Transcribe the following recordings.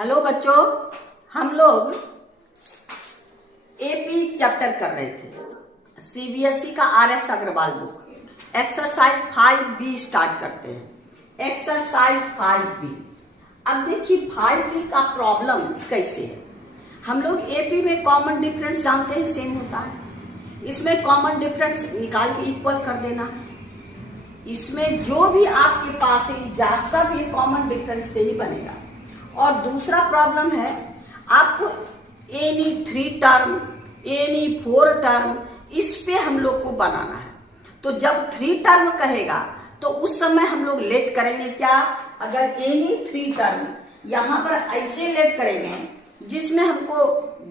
Hello बच्चों, हम लोग एपी चैप्टर कर रहे थे। सीबीएसई का RS Agarwal book exercise 5B start करते हैं। Exercise 5B। अब देखिए 5B का प्रॉब्लम कैसे है। हम लोग एपी में कॉमन डिफरेंस जानते हैं, सेम होता है। इसमें कॉमन डिफरेंस निकाल के इक्वल कर देना। इसमें जो भी आपके पास है ज्यादा भी कॉमन डिफरेंस पे ही बनेगा। और दूसरा प्रॉब्लम है, आपको एनी 3 टर्म, एनी 4 टर्म, इस पे हम लोग को बनाना है। तो जब 3 टर्म कहेगा तो उस समय हम लोग लेट करेंगे क्या? अगर एनी 3 टर्म यहां पर ऐसे लेट करेंगे जिसमें हमको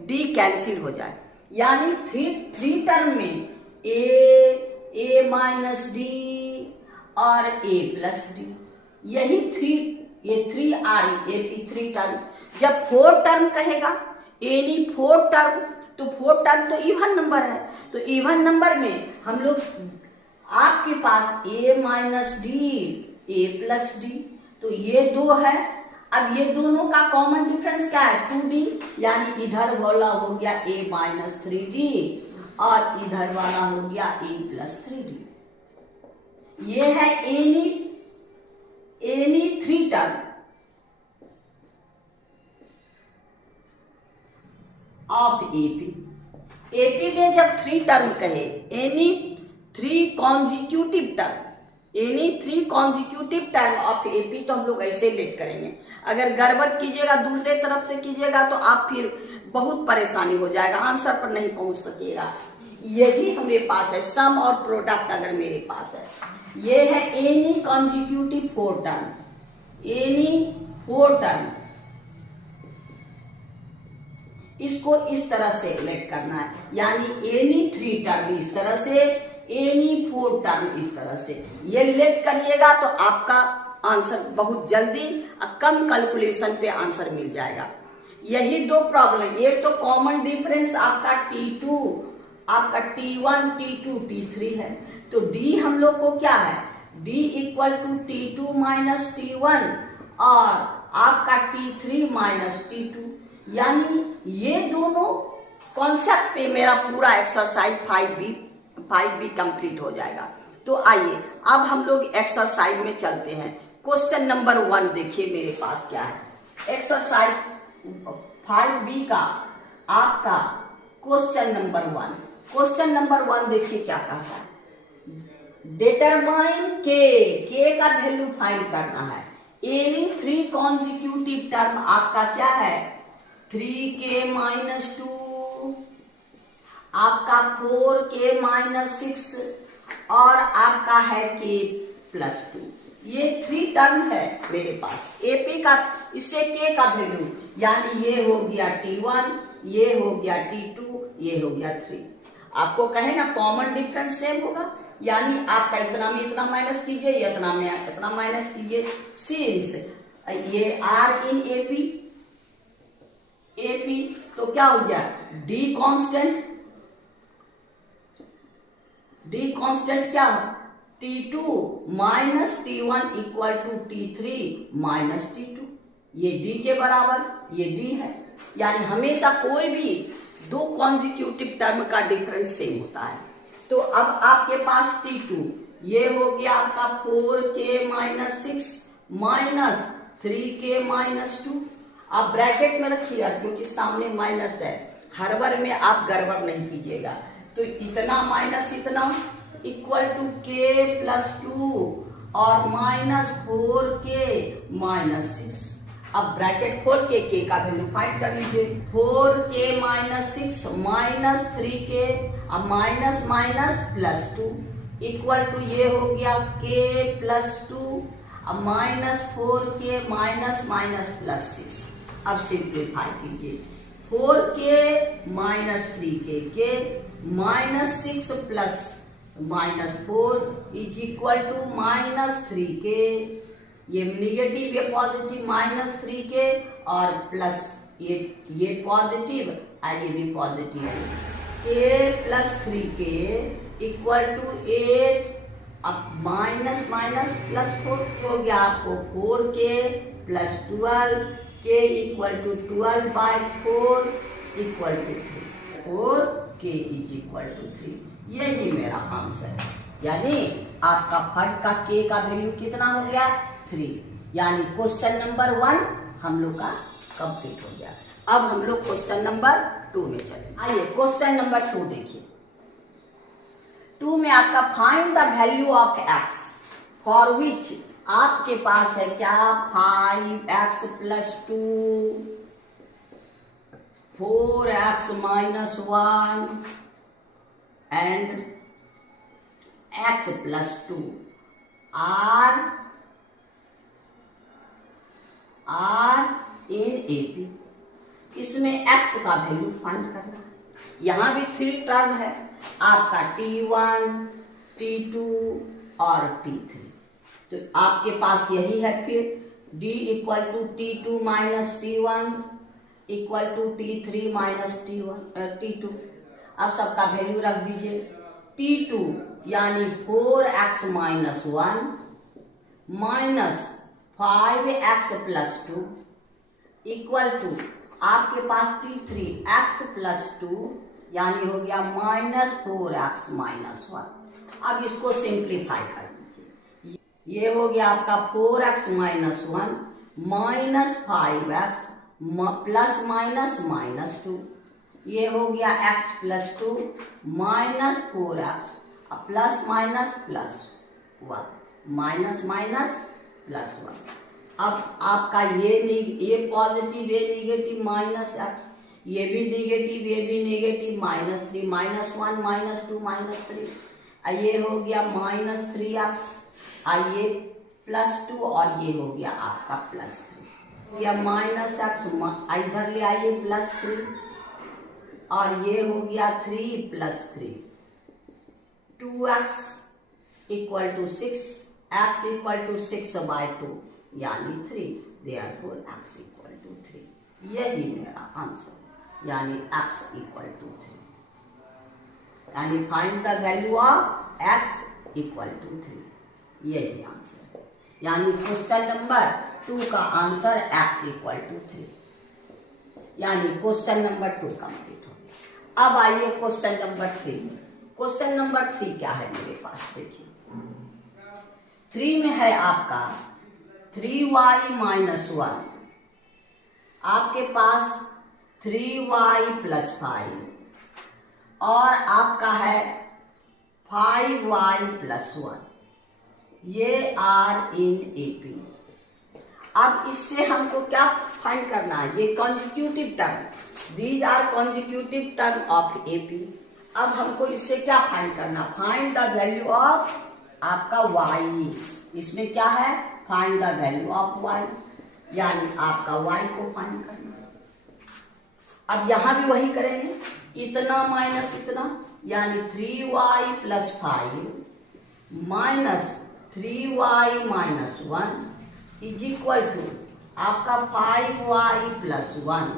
डी कैंसिल हो जाए, यानी 3 टर्म में ए माइनस डी और ए प्लस डी, यही 3 आ रही एपी 3 टर्म। जब 4 टर्म कहेगा, एनी 4 टर्म, तो 4 टर्म तो इवन नंबर है। तो इवन नंबर में हम लोग आपके पास ए माइनस डी, ए प्लस डी, तो ये 2 है। अब ये दोनों का कॉमन डिफरेंस क्या है? 2D, यानी इधर वाला हो गया ए माइनस 3D और इधर वाला हो गया ए प्लस 3D। ये है any 3 term of AP. AP में जब 3 टर्म कहे, any 3 consecutive term, any 3 consecutive term of AP, तो हम लोग ऐसे लेट करेंगे। अगर गड़बड़ कीजिएगा, दूसरे तरफ से कीजिएगा, तो आप फिर बहुत परेशानी हो जाएगा, आंसर पर नहीं पहुंच सकिएगा। यही हमारे पास है, सम और प्रोडक्ट अगर मेरे पास है। ये है any consecutive 4 term, any 4 term, इसको इस तरह से लेट करना है, यानी एनी 3 टर्म इस तरह से, एनी 4 टर्म इस तरह से। ये लेट करिएगा तो आपका आंसर बहुत जल्दी और कम कैलकुलेशन पे आंसर मिल जाएगा। यही 2 प्रॉब्लम। एक तो कॉमन डिफरेंस आपका T2, आपका T1, T2, T3 है। तो D हम लोग को क्या है? D equal to T2 minus T1 और आपका T3 माइनस T2, यानी ये दोनों कॉन्सेप्ट पे मेरा पूरा एक्सरसाइज 5B कंप्लीट हो जाएगा। तो आइए अब हम लोग एक्सरसाइज में चलते हैं। क्वेश्चन नंबर 1 देखिए मेरे पास क्या है। एक्सरसाइज 5B का आपका क्वेश्चन नंबर 1। क्वेश्चन नंबर 1 देखिए क्या कहता है। डिटरमाइन के का वैल्यू फाइंड करना है। एनी 3 कॉन्जिक्यूटिव टर्म आपका क्या है? 3k माइनस 2, आपका 4k माइनस 6 और आपका है k प्लस 2। ये 3 टर्म है मेरे पास एपी का। इससे k का वैल्यू, यानी ये हो गया T1, ये हो गया T2, ये हो गया 3। आपको कहे ना कॉमन डिफरेंस सेम होगा, यानी आपका इतना में इतना माइनस कीजिए, इतना में इतना माइनस कीजिए। सिंस ये R इन एपी, तो क्या हो गया? डी कांस्टेंट क्या? T2 minus T1 equal to T3 minus T2। ये D के बराबर, ये D है। यानी हमेशा कोई भी 2 कॉन्जिक्यूटिव टर्म का डिफरेंस सेम होता है। तो अब आपके पास T2, ये हो गया आपका 4k minus 6 minus 3k minus 2। आप ब्रैकेट में रखिएगा क्योंकि सामने माइनस है। हर बार में आप गड़बड़ नहीं कीजिएगा। तो इतना माइनस इतना इक्वल टू k प्लस 2 और माइनस 4k माइनस 6। अब ब्रैकेट खोल के k का वैल्यू फाइंड कर लीजिए। 4k माइनस 6 माइनस 3k अब minus minus plus 2 equal to ये हो गया k प्लस 2 अब minus 4k minus minus plus 6। अब सिंप्लीफाई कीजिए। 4k माइनस 3k के minus 6 plus minus 4 is equal to minus 3k। ये निगेटिव, ये पॉजिटिव, माइनस 3k और प्लस ये पॉजिटिव और ये भी positive. k plus 3k equal to 8। अब माइनस माइनस प्लस 4 हो गया आपको 4k plus 12 k equal to 12/4 equal to 3 और k इज इक्वल टू 3। यही मेरा आंसर है। यानी आपका फट का k का वैल्यू कितना हो गया? 3। यानी क्वेश्चन नंबर 1 हम लोग का कंप्लीट हो गया। अब हम लोग क्वेश्चन नंबर 2 में चलें। आइए क्वेश्चन नंबर 2 देखिए। 2 में आपका find the value of x for which आपके पास है क्या? 5x + 2, 4x - 1 and x + 2 are in AP। इसमें x का वैल्यू फाइंड करना है। यहां भी 3 टर्म है आपका T1, T2 और T3। तो आपके पास यही है। फिर D equal to T2 minus T1 equal to T3 minus T2। अब सबका वैल्यू रख दीजिए। T2 यानी 4x - 1 minus 5x + 2 equal to आपके पास T3 x + 2 यानी हो गया -4x - 1। अब इसको सिंप्लीफाई कर दीजिए। ये हो गया आपका 4x - 1 minus 5x plus minus -2। ये हो गया x + 2 minus 4x plus minus plus 1 minus minus plus 1। अब आपका ये पॉजिटिव ये निगेटिव -x, ये भी निगेटिव ये भी निगेटिव -3 -1 -2 -3। ये हो गया -3x, ये +2 और ये हो गया आपका +3। या -x इधर ले आइए +3 और ये हो गया 3 + 3 2x equal to 6, x equal to 6/2 यानी 3। Therefore x equal to 3। यही मेरा आंसर, यानी x इक्वल टू 3। यानी find the value of x equal to 3। यही आंसर है। यानी क्वेश्चन नंबर 2 का आंसर x इक्वल टू 3। यानी क्वेश्चन नंबर 2 कंप्लीट हो गया। अब आइए क्वेश्चन नंबर 3 में। क्वेश्चन नंबर 3 क्या है मेरे पास? देखिए 3 में है आपका 3y - 1, आपके पास 3y + 5 और आपका है 5y + 1। ये आर इन AP। अब इससे हमको क्या फाइंड करना है? ये consecutive term, these are consecutive term of AP। अब हमको इससे क्या फाइंड करना? फाइंड द वैल्यू ऑफ आपका y। इसमें क्या है? Find the value of y, यानी आपका y को फाइंड करना। अब यहां भी वही करेंगे, इतना माइनस इतना, यानी 3y + 5 minus 3y - 1 is equal to आपका 5y + 1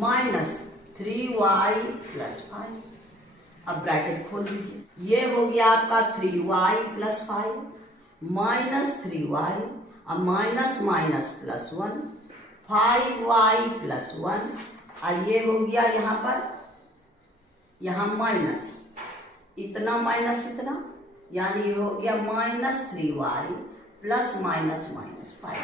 माइनस 3y + 5। अब ब्रैकेट खोल दीजिए। ये हो गया आपका 3y + 5 माइनस 3y और माइनस माइनस +1 5y + 1 और ये हो गया यहाँ पर, यहाँ माइनस इतना माइनस इतना, यानी हो गया -3y प्लस माइनस -5।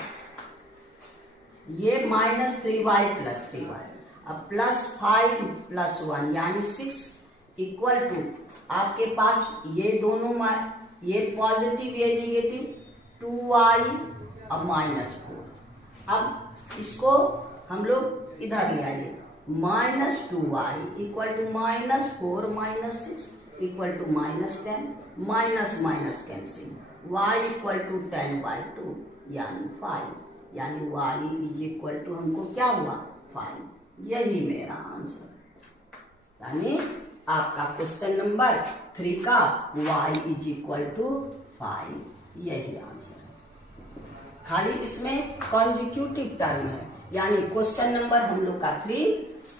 ये -3y + 3y अब +5 + 1 यानी 6 इक्वल टू आपके पास ये दोनों ये पॉजिटिव ये निगेटिव 2y और -4। अब इसको हम लोग इधर ले आइए, -2y equal to -4 - 6 equal to -10 minus minus cancel y equal to 10/2 यानी 5, यानी y इज इक्वल टू हमको क्या हुआ 5। यही मेरा आंसर, यानी आपका क्वेश्चन नंबर 3 का y इज इक्वल टू 5 यही आंसर है। खाली इसमें कॉन्जिक्यूटिव टर्म है, यानी क्वेश्चन नंबर हम लोग का 3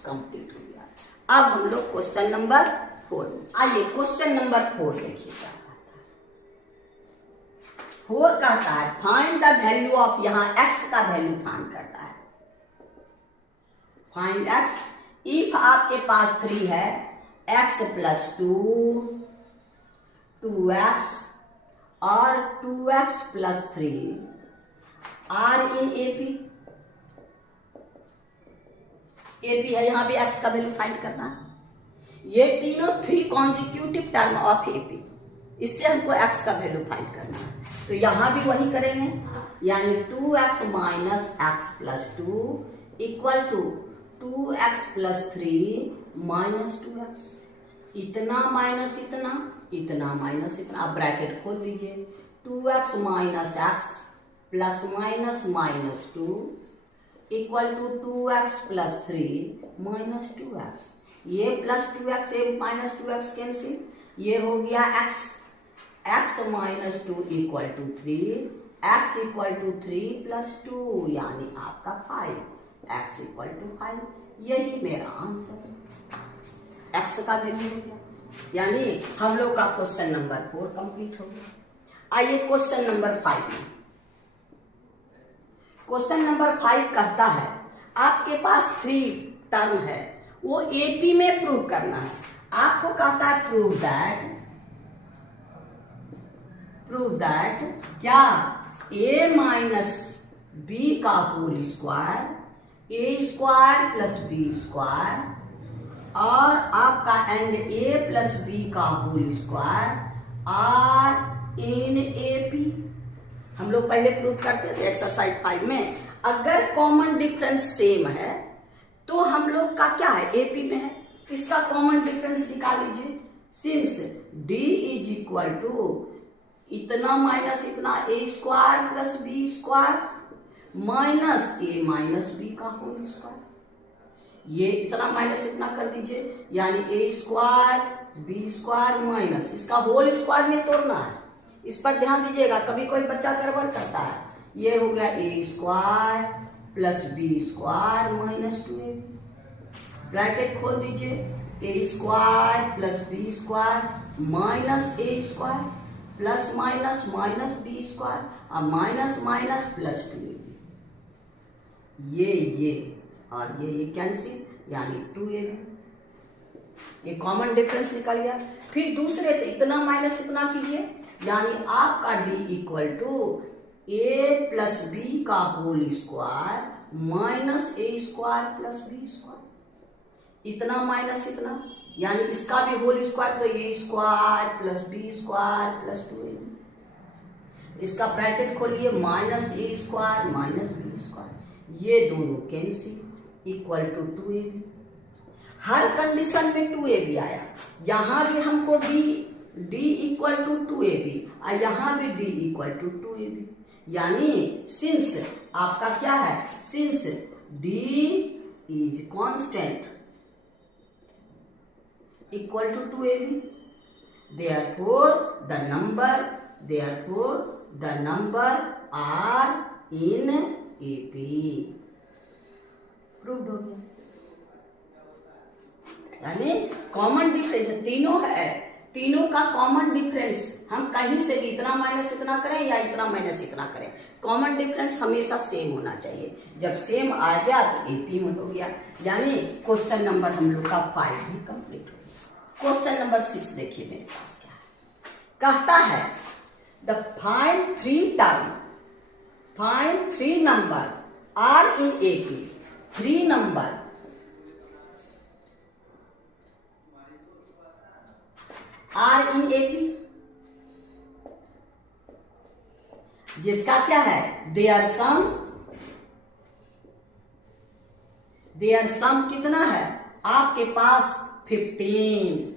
कंप्लीट हो गया। अब हम लोग क्वेश्चन नंबर 4 आइए। क्वेश्चन नंबर 4 देखिए क्या कहता है। 4 कहता है फाइंड द वैल्यू ऑफ, यहाँ x का वैल्यू फाइंड करता है। Find x. इफ आपके पास 3 है, x प्लस 2, 2x और 2x plus 3 are in AP. AP है, यहां भी x का वैल्यू फाइंड करना है। ये तीनों 3 कॉन्जिक्यूटिव टर्म ऑफ एपी, इससे हमको x का वैल्यू फाइंड करना है। तो यहां भी वही करेंगे, यानी 2x minus x plus 2 equal to 2x plus 3 minus 2x। इतना माइनस इतना, इतना माइनस इतना, आप ब्रैकेट खोल दीजिए। 2x minus x plus minus minus 2 equal to 2x plus 3 minus 2x। ये प्लस 2x ये माइनस 2x कैंसिल, ये हो गया x। x minus 2 equal to 3, x equal to 3 plus 2 यानी आपका 5, x इक्वल टू 5। यही मेरा आंसर है, x का वैल्यू हो गया। यानी हम लोग का क्वेश्चन नंबर 4 कंप्लीट हो गया। आइए क्वेश्चन नंबर 5। क्वेश्चन नंबर 5 कहता है आपके पास 3 टर्म है, वो एपी में प्रूव करना है। आपको कहता है प्रूव दैट क्या a माइनस बी का होल स्क्वायर, ए स्क्वायर प्लस बी स्क्वायर और आपका एंड a प्लस बी का whole square are in AP. हम लोग पहले प्रूव करते थे एक्सरसाइज 5 में, अगर कॉमन डिफरेंस सेम है तो हम लोग का क्या है, एपी में है, इसका कॉमन डिफरेंस निकाल लीजिए। Since d is equal to इतना माइनस इतना, A square plus B square minus A minus B का होल स्क्वायर। ये इतना माइनस इतना कर दीजिए, यानी A square B square minus इसका होल स्क्वायर में तोड़ना है। इस पर ध्यान दीजिएगा, कभी कोई बच्चा गड़बड़ करता है। ये हो गया A square plus B square minus 2a। Bracket खोल दीजिए, A square plus B square minus A square plus minus minus B square और माइनस माइनस प्लस 2a। ये और ये कैंसिल, यानी 2a। ये कॉमन डिफरेंस निकल गया। फिर दूसरे इतना माइनस इतना कीजिए, यानी आपका d equal to A plus B का whole square minus A square plus B square. इतना माइनस इतना, यानी इसका भी होल स्क्वायर, तो A square plus B square plus 2a। इसका ब्रैकेट खोलिए, minus A square minus B square, ये दोनों कैंसिल इक्वल टू 2ab। हर कंडीशन में 2ab आया, यहां भी हमको d इक्वल टू 2ab और यहां भी d इक्वल टू 2ab। यानी सिंस आपका क्या है, since d is constant equal to 2ab, therefore the number are in AP। Proved हो गया। यानी कॉमन डिफरेंस तीनों है, तीनों का कॉमन डिफरेंस हम कहीं से भी इतना माइनस इतना करें या इतना माइनस इतना करें, कॉमन डिफरेंस हमेशा सेम होना चाहिए। जब सेम आ गया तो एपी में हो गया। यानी क्वेश्चन नंबर हम लोग का 5 भी कंप्लीट हो गया। क्वेश्चन नंबर 6 देखिए मेरे पास क्या है। कहता है the find 3 number are in AP. 3 number are in AP, जिसका क्या है, देयर सम कितना है आपके पास 15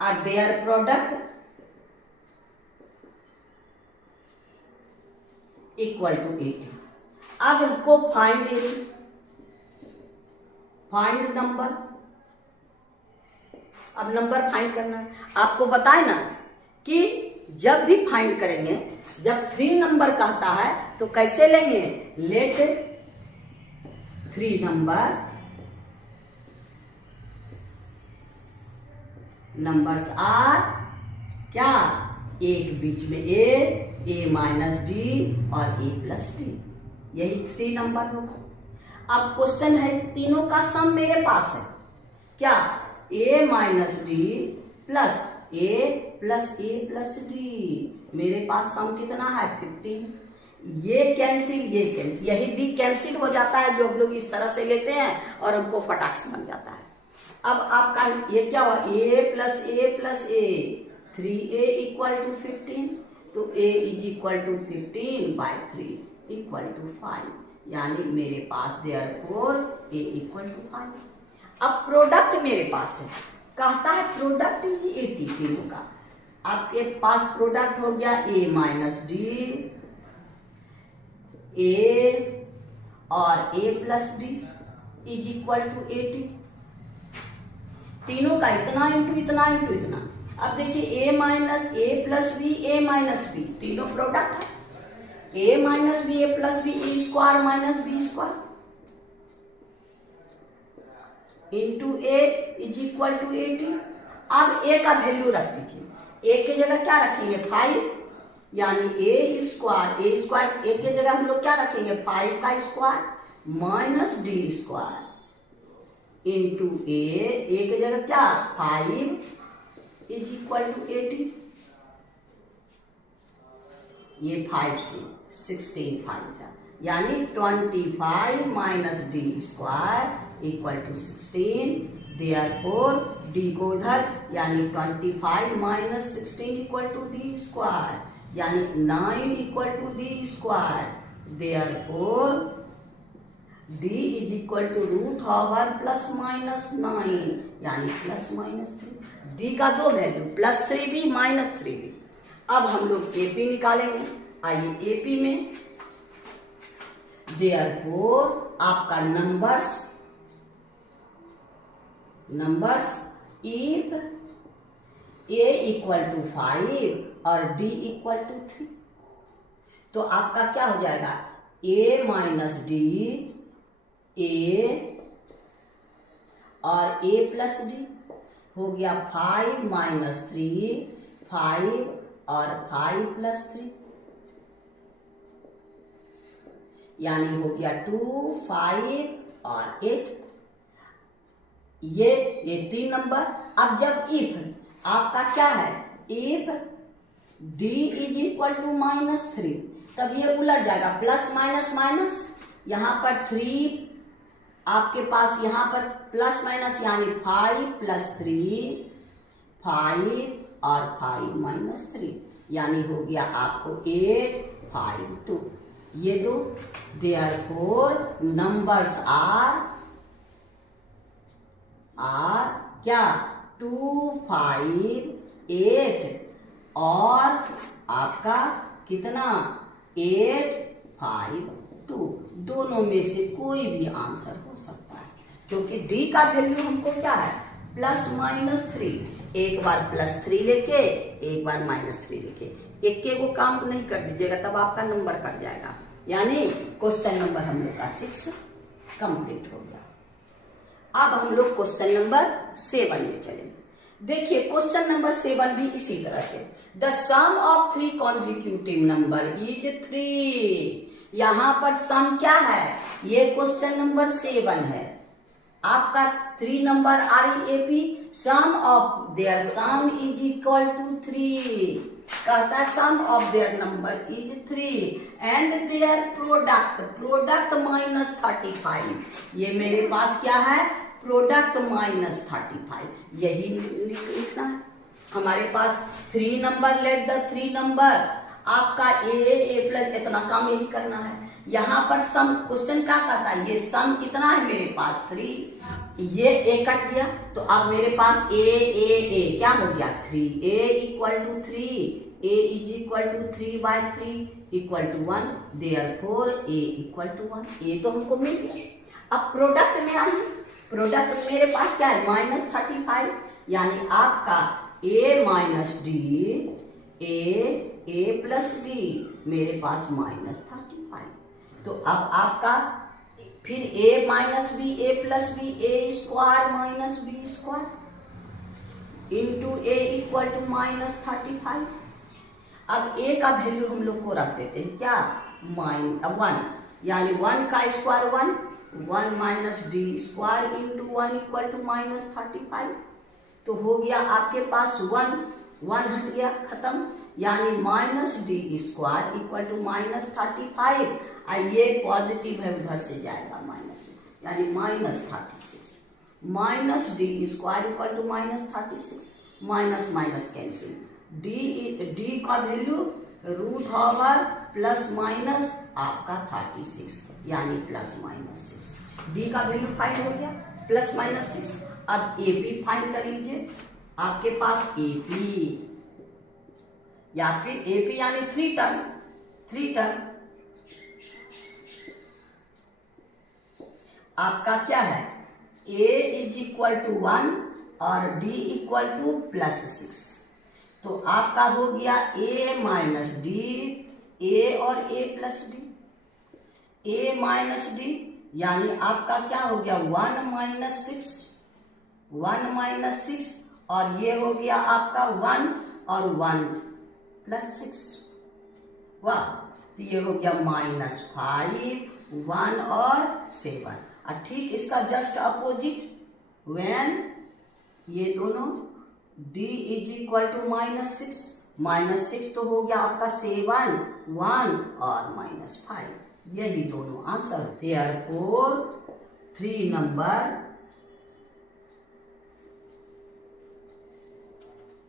और देयर प्रोडक्ट इक्वल टू 80। अब हमको फाइंड नंबर, अब नंबर फाइंड करना है। आपको बताए ना कि जब भी फाइंड करेंगे, जब 3 नंबर कहता है तो कैसे लेंगे, लेट 3 नंबर्स आर क्या, एक बीच में ए माइनस डी और ए प्लस डी, यही 3 नंबर होगा। अब क्वेश्चन है तीनों का सम मेरे पास है क्या, a minus D plus a plus A plus d. मेरे पास सम कितना है 15। ये कैंसिल ये कैंसिल, यही डी कैंसिल हो जाता है जो हम लोग इस तरह से लेते हैं और हमको फटाक से बन जाता है। अब आपका ये क्या हुआ, a plus a 3a equal to 15, तो a is equal to 15/3 equal to 5, यानी मेरे पास देयरफॉर a इक्वल टू 5। अब प्रोडक्ट मेरे पास है, कहता है प्रोडक्ट इज 80 तीनों का। आपके पास प्रोडक्ट हो गया a माइनस डी, a और a plus d is equal to 80। तीनों का इतना इंटू इतना इंटू इतना। अब देखिए a minus a plus B A minus b, तीनों प्रोडक्ट है। a minus b a plus B a square minus B square into a is equal to 80। अब a का वैल्यू रख दीजिए, a के जगह क्या रखेंगे 5, यानी a स्क्वायर a के जगह हम लोग क्या रखेंगे 5 का square minus D square into A के जगह क्या 5 इज इक्वल टू 80। ये 5 से 16 5 जा, यानी 25 minus D square equal to 16। Therefore d को इधर, यानी 25 minus 16 equal to d square, यानी 9 equal to d square. Therefore d is equal to root over plus minus 9, यानी प्लस माइनस 3। d का दो वैल्यू +3 भी -3 भी। अब हम लोग AP निकालेंगे। आइए AP में देयरफॉर आपका numbers if a equal to 5 और d इक्वल टू 3, तो आपका क्या हो जाएगा a माइनस डी a और a प्लस डी हो गया 5 माइनस 3 5 और 5 प्लस 3, यानी हो गया 2 5 और 8। ये 3 नंबर। अब जब इफ आपका क्या है, if d is equal to -3, तब ये उलट जाएगा प्लस माइनस माइनस, यहाँ पर 3 आपके पास, यहाँ पर प्लस माइनस, यानी 5 प्लस 3 5 और 5 माइनस 3, यानी हो गया आपको 8 5 2। ये दो। देयरफॉर नंबर्स आर क्या 2 5 8 और आपका कितना 8 5 2। दोनों में से कोई भी आंसर हो सकता है, क्योंकि डी का वैल्यू हमको क्या है +-3। एक बार +3 लेके एक बार -3 लेके, एक के को काम नहीं कर दीजिएगा, तब आपका नंबर कट जाएगा। यानी क्वेश्चन नंबर हम लोग का 6 कंप्लीट हो गया। अब हम लोग क्वेश्चन नंबर 7 में चलेंगे। देखिए क्वेश्चन नंबर 7 भी इसी तरह से, the sum of 3 consecutive number is 3। यहाँ पर सम क्या है, ये क्वेश्चन नंबर 7 है। आपका 3 number are in AP, sum of their sum is equal to 3। कहता है sum of their number is 3 and their product -35। ये मेरे पास क्या है, प्रोडक्ट -35, यही लिखना है। हमारे पास 3 नंबर, लेट द 3 नंबर आपका a प्लस इतना काम यही करना है। यहाँ पर सम क्वेश्चन क्या कहता है, ये सम कितना है मेरे पास 3, ये a कट गया, तो अब मेरे पास a क्या हो गया 3a equal to 3, a is equal to 3/3 equal to 1। Therefore a equal to 1। ये तो हमको मिल गया। अब प्रोडक्ट में आइए, प्रोडक्ट में मेरे पास क्या है -35, यानी आपका a minus d a plus d मेरे पास -35। तो अब आपका फिर a minus b a plus b a square minus B square into a equal to -35। अब a का वैल्यू हम लोग को रख देते हैं क्या 1, यानी 1 का square 1 1 minus D square into 1 equal to minus 35। तो हो गया आपके पास 1 हट गया, खत्म, यानी minus D square equal to minus 35। और ये पॉजिटिव है, उधर से जाएगा माइनस, यानी minus 36। Minus D square equal to minus 36, minus minus cancel, D का value root over plus minus आपका 36, यानी प्लस माइनस 6। डी का वैल्यू फाइंड हो गया, प्लस माइनस 6। अब एपी फाइंड कर लीजिए, आपके पास एपी या फिर एपी यानी 3 टर्म आपका क्या है, a इज इक्वल टू 1 और d इक्वल टू प्लस 6। तो आपका हो गया a माइनस डी, a और a plus D, a minus D, यानी आपका क्या हो गया 1 माइनस 6, 1 माइनस 6, और ये हो गया आपका 1 और 1 प्लस 6। वाह, तो ये हो गया माइनस 5, 1 और 7। और ठीक इसका जस्ट अपोजिट व्हेन ये दोनों d is equal to minus 6, minus 6 तो हो गया आपका 7, 1 और माइनस 5। यही दोनों आंसर। देयरफॉर 3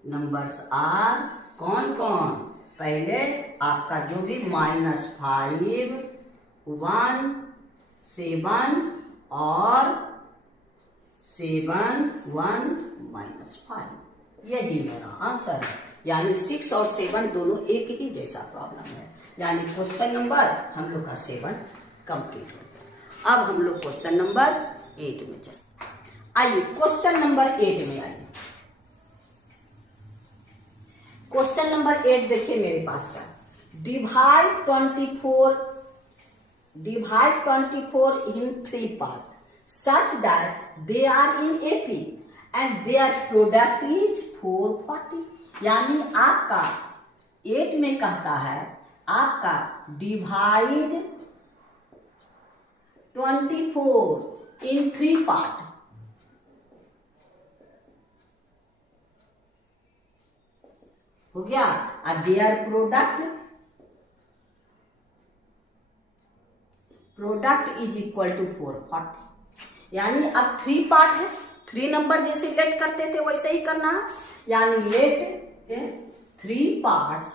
नंबर्स आर कौन कौन, पहले आपका जो भी -5, 1, 7 और 7, 1, -5, यही मेरा आंसर है। यानी 6 और 7 दोनों एक ही जैसा प्रॉब्लम है, यानी क्वेश्चन नंबर हम लोग का 7 कंप्लीट हो गया। अब हम लोग क्वेश्चन नंबर 8 में चले। आइए क्वेश्चन नंबर 8 में आइए। क्वेश्चन नंबर 8 देखिए मेरे पास क्या, divide 24 in 3 parts such that they are in AP and their product is 440। यानी आपका 8 में कहता है आपका डिवाइड 24 in 3 पार्ट, हो गया, और their product is equal to 440। यानी अब 3 पार्ट है, 3 नंबर जैसे लेट करते थे वैसे ही करना है, यानी let 3 parts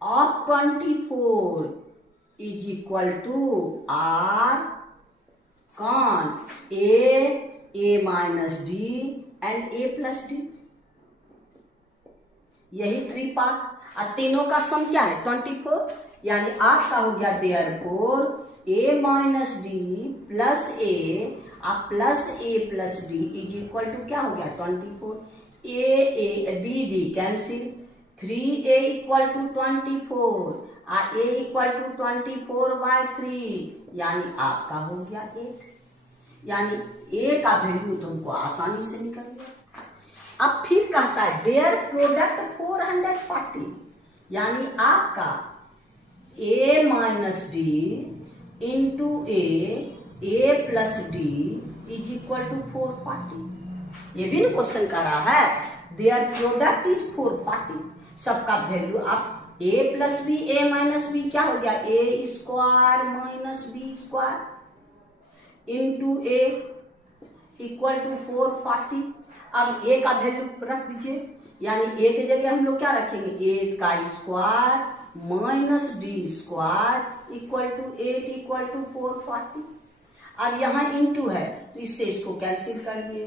of 24 is equal to are कौन, A minus D and A plus D, यही 3 पार्ट। और तीनों का सम क्या है 24, यानी आपका हो गया therefore a minus D plus A plus A plus d is equal to क्या हो गया 24। A d cancel, 3a equal टू 24 और a इक्वल टू 24/3, यानी आपका हो गया 8। यानी a का वैल्यू तुमको आसानी से निकल गया। अब फिर कहता है देयर प्रोडक्ट 440, यानी आपका a minus d into a plus d is equal to 440। ये भी क्वेश्चन कर रहा है देयर प्रोडक्ट इज 440, सबका वैल्यू आप a plus B A minus B क्या हो गया A square minus B square into A equal to 440। अब a का वैल्यू रख दीजिए, यानी a के जगह हम लोग क्या रखेंगे 8 का square minus D square equal to 8 equal to 440। अब यहाँ इंटू है तो इससे इसको कैंसिल कर दिए,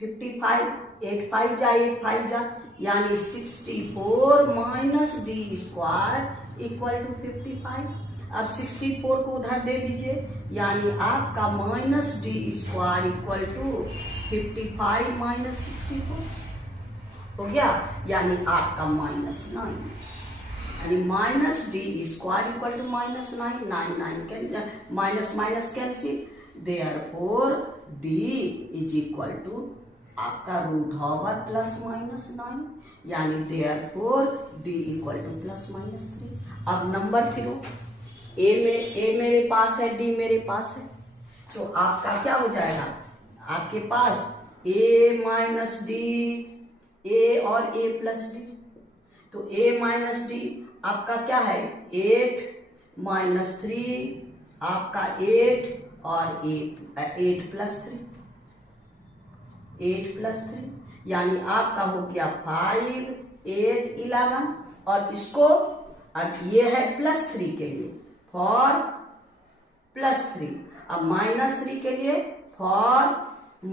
55, 8 5 जा 8 5 जा, यानी 64 minus D square equal to 55। अब 64 को उधर दे दीजिए, यानी आपका minus D square equal to 55 minus 64 हो गया, यानी आपका -9, यानी minus D square equal to -9, 9 minus minus cancel, therefore d is equal to आपका रूट ओवर प्लस -9, यानी therefore d equal to plus minus 3। अब नंबर थ्रो, ए मेरे पास है, डी मेरे पास है, तो आपका क्या हो जाएगा, आपके पास ए माइनस डी, ए और ए प्लस डी, तो ए माइनस डी आपका क्या है 8 माइनस 3 आपका 8 और 8 प्लस 3, 8 प्लस 3 यानी आपका हो गया 5 8 11। और इसको अब ये है प्लस 3 के लिए फॉर प्लस 3, अब माइनस 3 के लिए फॉर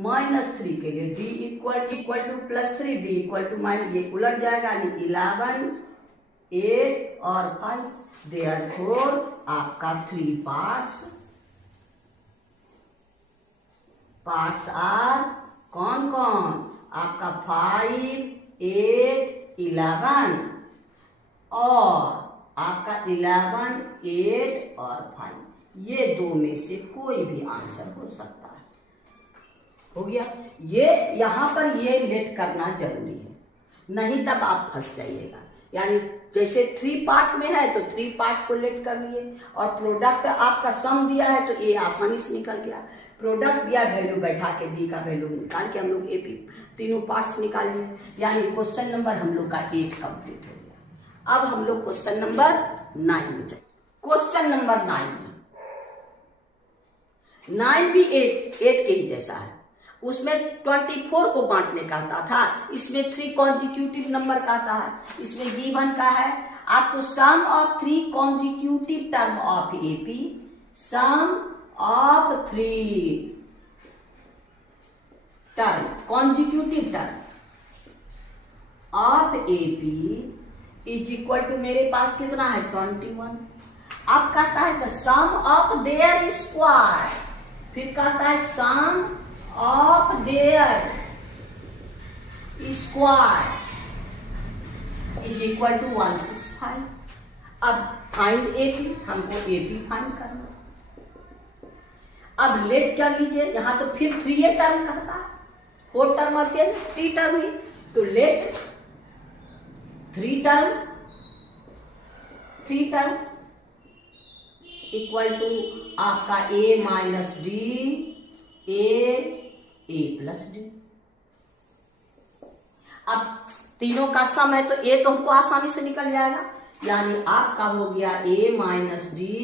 माइनस 3 के लिए, d equal to plus 3, d equal to minus, ये उलट जाएगा यानी 11 8 और 5। देयरफॉर आपका 3 पार्ट्स आर कौन कौन, आपका 5 8 11 और आपका 11 8 और 5, ये दो में से कोई भी आंसर हो सकता है। हो गया, ये यहां पर ये लेट करना जरूरी है, नहीं तब आप फंस जाइएगा। यानी जैसे 3 पार्ट में है तो 3 पार्ट को लेट कर लिए, और प्रोडक्ट आपका सम दिया है तो ए आसानी से निकल गया, प्रोडक्ट दिया वैल्यू बैठा के डी का वैल्यू निकाल के हम लोग ए पी तीनों पार्ट्स निकाल लिए, यानी क्वेश्चन नंबर हम लोग का 8 कंप्लीट हो गया। अब हम लोग क्वेश्चन नंबर 9 में चले। क्वेश्चन नंबर 9 भी 8 के ही जैसा है, उसमें 24 को बांटने का था, इसमें 3 कॉन्जिक्यूटिव नंबर का था, इसमें गिवन का है आपको sum of 3 consecutive term of AP, sum of 3 term consecutive term of AP is equal to मेरे पास कितना है 21। अब कहता है सम ऑफ देयर स्क्वायर, फिर कहता है sum of their square is equal to 165। अब फाइंड एपी, हमको एपी फाइंड करना। अब लेट कर लीजिए, यहां तो फिर 3 टर्म कहता है, 4 टर्म और 3 टर्म ही, तो लेट 3 टर्म इक्वल टू आपका ए माइनस डी, ए प्लस डी। अब तीनों का सम है तो ए तो हमको आसानी से निकल जाएगा, यानी आपका हो गया A minus D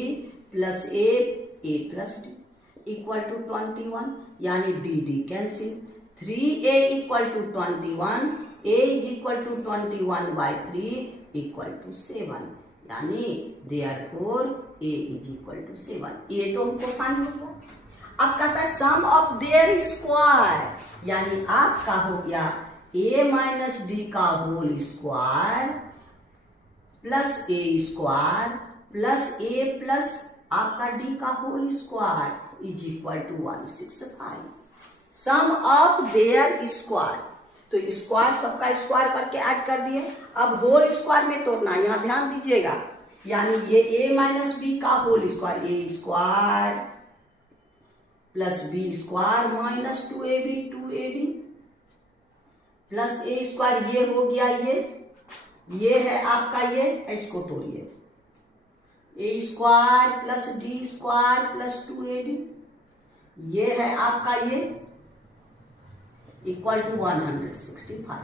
plus A plus D equal to 21, यानी D D cancel, 3a equal to 21, a is equal to 21/3 equal to 7, यानी therefore a is equal to 7। ये तो हमको फाइंड हो गया। अब कहता है सम ऑफ देयर स्क्वायर, यानी आपका हो गया a माइनस डी का होल स्क्वायर प्लस ए स्क्वायर प्लस ए प्लस आपका डी का whole square is equal to 165। Sum of their square, तो स्क्वायर सबका स्क्वायर करके ऐड कर दिए। अब होल स्क्वायर में तोड़ना, यहां ध्यान दीजिएगा, यानी ये a माइनस बी का होल स्क्वायर, ए square plus B square minus 2ab 2ad plus ए स्क्वायर, ये हो गया ये है आपका, ये इसको तोड़िए, A square plus D square plus 2ad, ये है आपका ये equal to 165।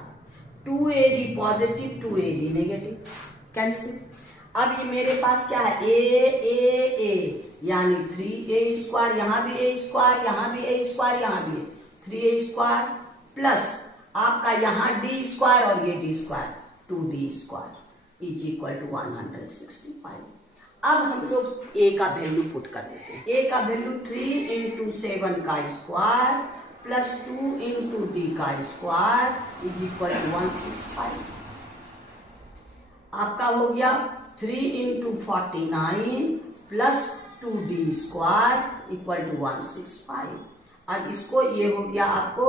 2ad positive 2ad negative cancel. अब ये मेरे पास क्या है ए यानी 3a स्क्वायर, यहाँ भी a स्क्वायर, यहाँ भी a स्क्वायर, यहाँ भी 3a स्क्वायर प्लस आपका यहाँ d स्क्वायर और ये d square 2d square is equal to 165। अब हम लोग a का वैल्यू पुट कर देते हैं। a का वैल्यू 3 इंटू 7 का स्क्वायर प्लस 2 इंटू डी का स्क्वायर इज इक्वल टू 165। आपका हो गया 3 into 49 plus 2d square equal to 165। अब इसको ये हो गया आपको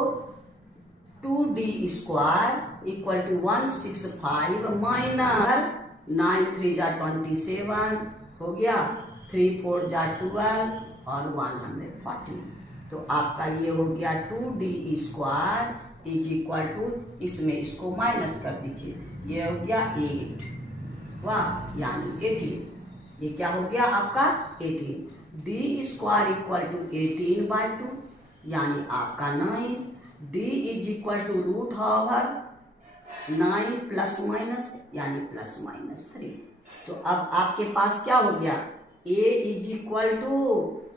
2d square equal to 165 minus 9 3 जा 27 हो गया, 3 4 जा 12 और 140, तो आपका ये हो गया 2d square is equal to, इसमें इसको माइनस कर दीजिए, ये हो गया 8, वाह, यानी 18। ये क्या हो गया आपका 18। डी स्क्वायर इक्वल टू 18/2 यानी आपका 9। D is equal to root over 9 plus minus यानी ±3। तो अब आपके पास क्या हो गया, a इज इक्वल टू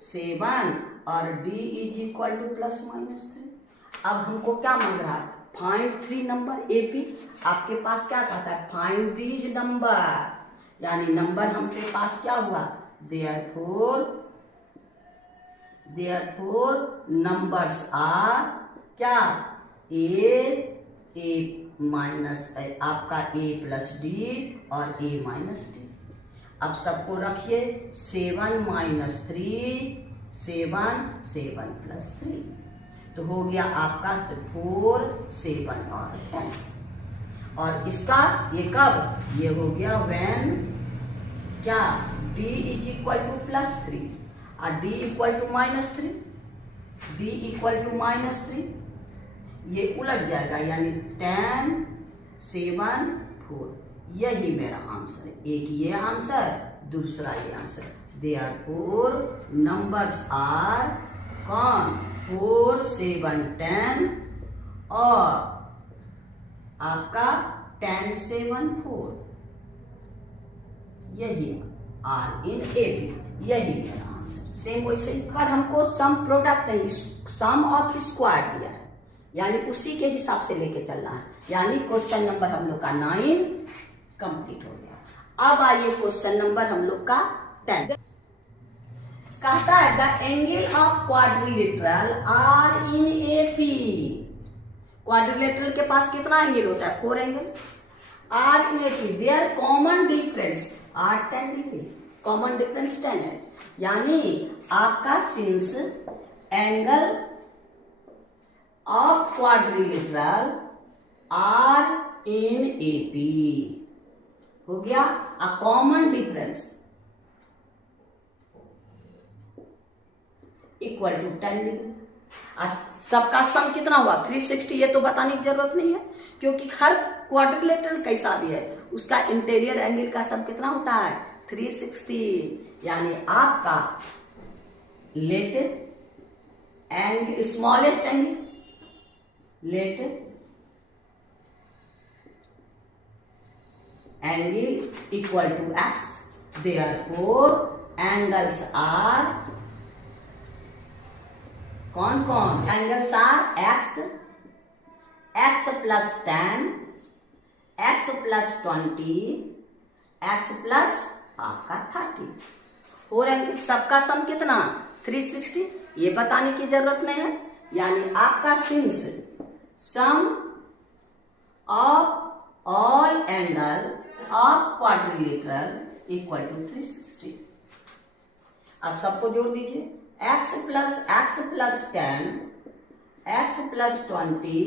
7 और d इज इक्वल टू ±3। अब हमको क्या मांग रहा है, फाइंड 3 नंबर ए पी। आपके पास क्या कहता है, फाइंड दीज नंबर, यानी नंबर हमके पास क्या हुआ, देयरफॉर नंबर्स आर क्या, ए माइनस आपका a प्लस डी और a माइनस डी। अब सबको रखिए 7 माइनस 3, 7 प्लस 3, तो हो गया आपका 4, 7 और 10। और इसका ये कब, ये हो गया व्हेन क्या, d इज इक्वल टू +3 और d equal to -3, d equal to -3, ये उलट जाएगा यानी 10, 7, 4। यही मेरा आंसर है, एक ये आंसर, दूसरा ये आंसर। देयरफॉर नंबर्स आर कौन, 4, 7, 10 और आपका 10, 7, 4, यही आर इन ए बी, यही मेरा आंसर। सेम वैसे पर हमको सम प्रोडक्ट नहीं, सम ऑफ स्क्वायर दिया है, यानी उसी के हिसाब से लेके चलना है। यानी क्वेश्चन नंबर हम लोग का 9 कंप्लीट हो गया। अब आइए क्वेश्चन नंबर हम लोग का 10। कहता है the angle of quadrilateral are in A P. Quadrilateral के पास कितना एंगल होता है, 4 angle. Are in A P their common difference are 10 degree, common difference 10 है। यानी आपका since angle of quadrilateral R in AP हो गया a common difference equal to 10 degree. आज सबका सम कितना हुआ 360, ये तो बताने की जरूरत नहीं है क्योंकि हर क्वाड्रिलेटरल कैसा भी है उसका इंटीरियर एंगल का सम कितना होता है 360। यानी आपका let angle, smallest angle, let angle equal to x, therefore angles are कौन कौन, angles are x plus 10, x plus 20, x plus आपका 30। 4 एंगल सबका सम कितना 360, ये बताने की जरूरत नहीं है। यानी आपका since sum of all angle of quadrilateral equal to 360। आप सबको जोड़ दीजिए, x plus 10, x plus 20,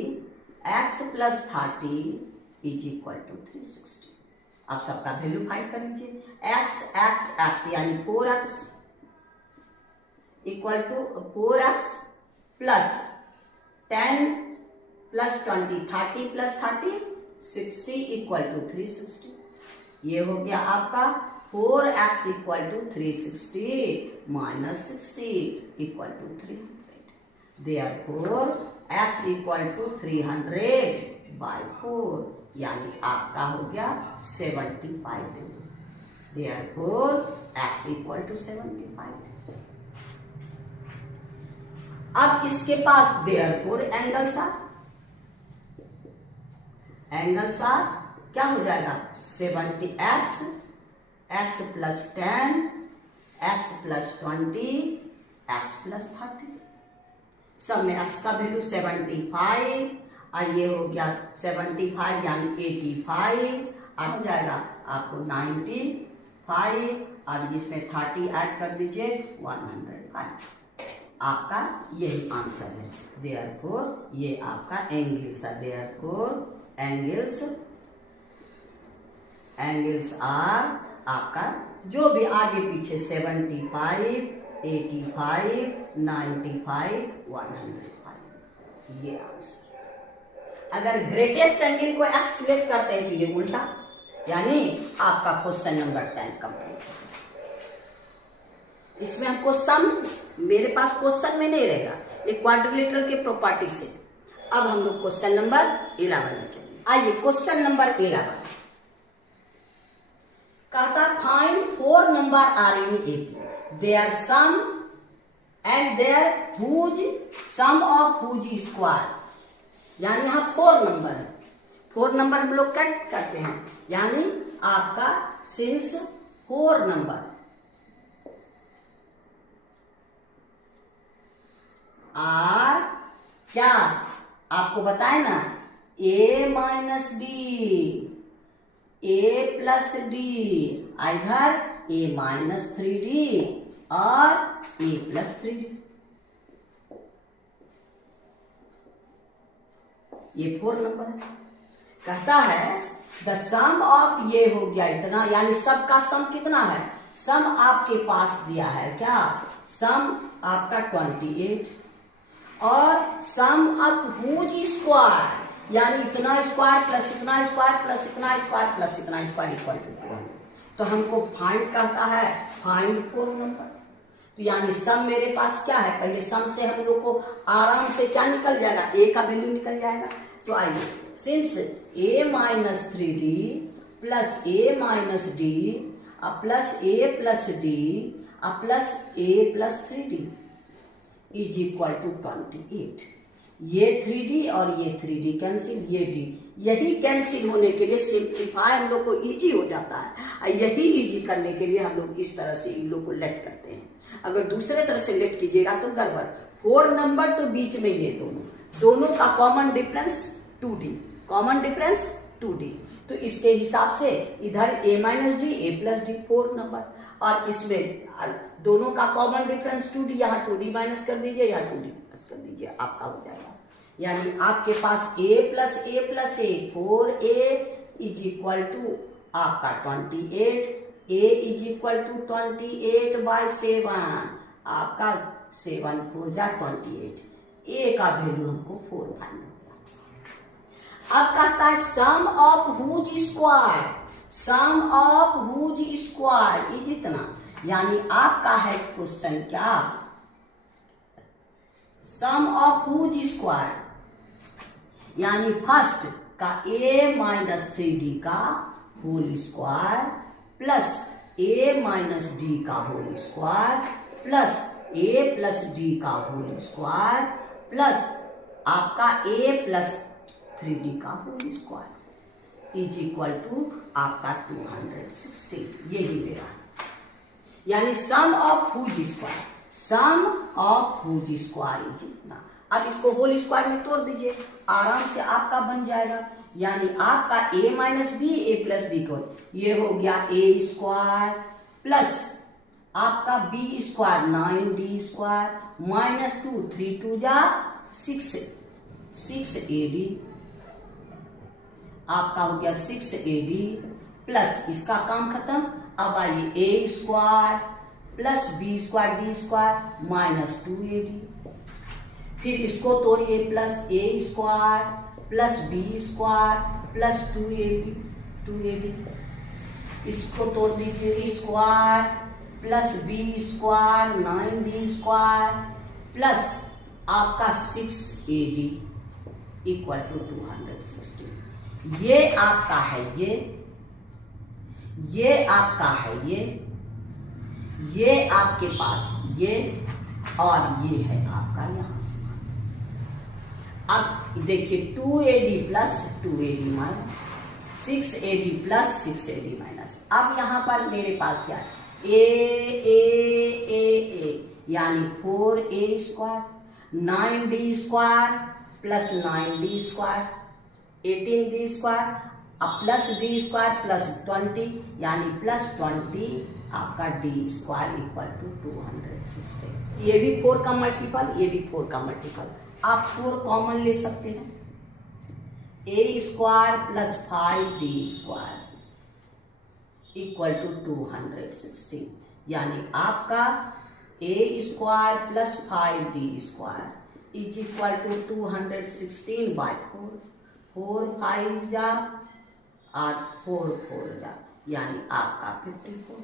x plus 30 is equal to 360। आप सबका वैल्यू फाइंड कर लीजिए। x यानी 4x equal to 4x plus 10 plus 20, 30 plus 30, 60 equal to 360। ये हो गया आपका 4x equal to 360 minus 60 equal to 300। Therefore x equal to 300/4 यानी आपका हो गया 75 degree. Therefore x equal to 75। अब इसके पास देयरफॉर एंगल्स आर क्या हो जाएगा 70x, x plus 10, x plus 20, x plus 30। सब में x का वैल्यू 75 और ये हो गया 75 यानी 85 और हो जाएगा आपको 95 और इसमें 30 ऐड कर दीजिए 105। आपका यही आंसर है। देयरफॉर ये आपका एंगल्स है। देयरफॉर एंगल्स आर आपका जो भी आगे पीछे 75, 85, 95, 105 ये आंसर। अगर ग्रेटेस्ट एंगल को एक्स सिलेक्ट करते हैं तो ये उल्टा, यानी आपका क्वेश्चन नंबर 10 कंप्लीट। इसमें हमको सम, मेरे पास क्वेश्चन में नहीं रहेगा, ये क्वाड्रिलेटरल के प्रॉपर्टी से। अब हम लोग क्वेश्चन नंबर 11 में चलिए। आइए क्वेश्चन नंबर 11 कहता find 4 number are in AP, their sum and their whose sum of whose square, यानी यहाँ 4 नंबर है, 4 नंबर हम लोग कट करते हैं, यानी आपका सिंस 4 नंबर आर क्या आपको बताए ना, ए माइनस डी, ए प्लस डी, इधर ए माइनस 3D और ए प्लस 3D, ये 4 नंबर है। कहता है द सम ऑफ, ये हो गया इतना, यानी सब का सम कितना है, सम आपके पास दिया है क्या, सम आपका 28 और सम ऑफ हुज स्क्वायर, यानी इतना स्क्वायर प्लस इतना स्क्वायर प्लस इतना स्क्वायर प्लस इतना स्क्वायर इक्वल टू 200। तो हमको फाइंड कहता है, फाइंड 4 नंबर, तो यानी सम मेरे पास क्या है, पहले सम से हम लोग को आराम से क्या निकल जाएगा, ए का वैल्यू निकल जाएगा। तो आइए since a minus 3D plus a minus D plus A plus d plus A plus 3D is equal to 28, ये 3D और ये 3D कैंसिल, ये D, यही कैंसिल होने के लिए सिंप्लीफाई हम लोग को इजी हो जाता है। यही इजी करने के लिए हम लोग इस तरह से इन लोग को लेट करते हैं, अगर दूसरे तरह से लेट कीजिएगा तो गड़बड़। 4 नंबर तो बीच में ये दोनों का common difference 2D, common difference 2D, तो इसके हिसाब से इधर a minus D A plus D 4 number, और इसमें दोनों का कॉमन डिफरेंस 2D, यहाँ 2D माइनस कर दीजिए, यहाँ 2D प्लस कर दीजिए, आपका हो जाएगा। यानी आपके पास a plus a 4a is equal to आपका 28, a इज इक्वल टू 28/7, आपका 7 4 जा 28, a का वैल्यू हमको 4 फाइंड हो गया। अब कहता है sum of whose square, sum of whose square is इतना, यानी आपका है क्वेश्चन क्या, सम ऑफ हुज स्क्वायर, यानी फर्स्ट का a माइनस 3D का whole square plus a minus D का whole square plus a plus D का होल स्क्वायर प्लस आपका a प्लस 3D का whole square is equal to आपका 260, यही मेरा, यानी sum of whose square, sum of whose square is इतना। अब इसको होल स्क्वायर में तोड़ दीजिए, आराम से आपका बन जाएगा, यानी आपका a minus b a plus b को, ये हो गया a स्क्वायर प्लस आपका b square 9d square minus 2 3 2 जा 6ad, आपका हो गया 6ad प्लस इसका काम खत्म। अब आइए a square plus b square d square minus 2ad, फिर इसको तोड़िए plus a square plus b square plus 2ad, इसको तोड़ दीजिए a square plus b square 9d square plus आपका 6ad इक्वल टू 260, ये आपका है, ये आपका है, ये आपके पास ये, और ये है आपका यहाँ से। अब देखिए 2ad plus 2ad minus 6ad plus 6ad minus, अब यहाँ पर मेरे पास क्या है, a यानी 4a square 9d square plus 9d square 18d square plus d square plus 20, यानी प्लस 20 आपका d स्क्वायर इक्वल टू 260, ये भी 4 का मल्टीपल, ये भी 4 का मल्टीपल, आप 4 कॉमन ले सकते हैं, a square plus 5d square equal to 260, यानी आपका a square plus 5d square is equal to 216/4, 4 5 जा और 4 4 जा, यानी आपका 54।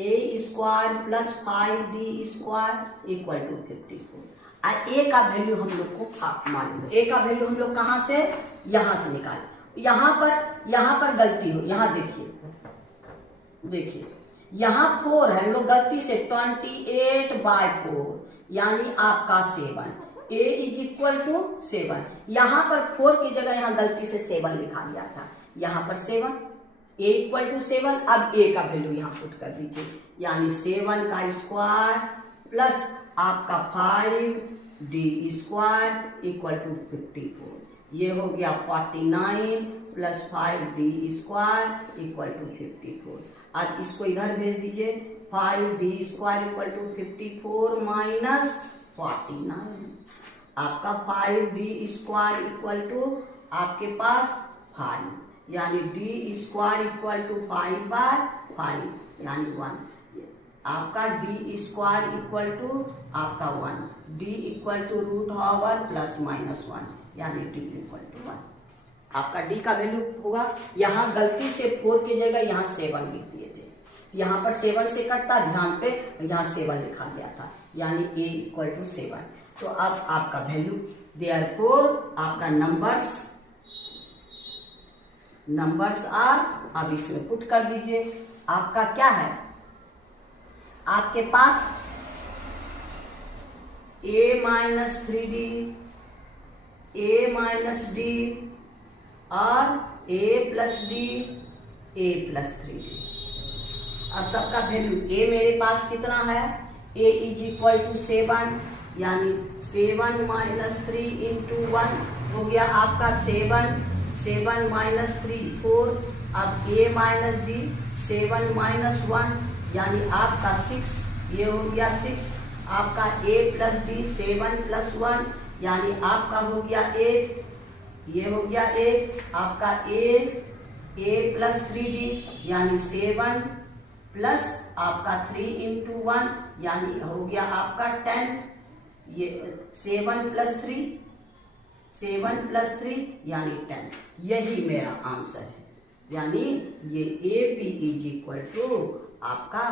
A square plus 5d square equal to 54। और ए का वैल्यू हम लोग को मालूम है। ए का वैल्यू हम लोग कहाँ से, यहाँ से निकाले। यहाँ पर गलती हो, यहाँ देखिए यहाँ 4 है, हम लोग गलती से 28/4 यानी आपका 7। ए इज इक्वल टू 7। यहाँ पर 4 की जगह यहाँ गलती से 7 लिखा गया था, यहाँ पर 7, ए इक्वल टू 7। अब ए का वैल्यू यहाँ पुट कर दीजिए, यानी 7 का स्क्वायर प्लस आपका 5d स्क्वायर इक्वल टू 54। ये हो गया 49 plus 5d square equal to 54। अब इसको इधर भेज दीजिए, 5d square equal to 54 minus 49। आपका 5d स्क्वायर इक्वल टू आपके पास 5, यानी d स्क्वायर इक्वल टू 5/5 यानी 1। आपका d स्क्वायर इक्वल टू आपका 1, d equal to √1 plus minus 1 यानी d इक्वल टू 1। आपका d का वैल्यू होगा, यहाँ गलती से 4 की जगह यहाँ 7 लिख दिए थे, यहाँ पर 7 से कटता, ध्यान पे यहाँ 7 लिखा गया था, यानी a इक्वल टू 7। तो अब आपका वैल्यू देयरफॉर आपका नंबर्स आर, अब इसमें पुट कर दीजिए। आपका क्या है, आपके पास a minus 3d, a minus d और a plus d, a plus 3d। अब सबका वैल्यू a मेरे पास कितना है, a इज इक्वल टू 7, यानी 7 माइनस 3 इंटू 1 हो गया आपका 7 माइनस 3 4। अब a माइनस d 7 माइनस 1 यानी आपका 6, ये हो गया 6। आपका a प्लस d 7 प्लस 1 यानी आपका हो गया 8, ये हो गया 8। आपका a प्लस 3d यानी 7 प्लस आपका 3 इंटू 1 यानी हो गया आपका 10, ये 7 प्लस 3 यानी 10। यही मेरा आंसर है, यानी ये AP इज इक्वल टू आपका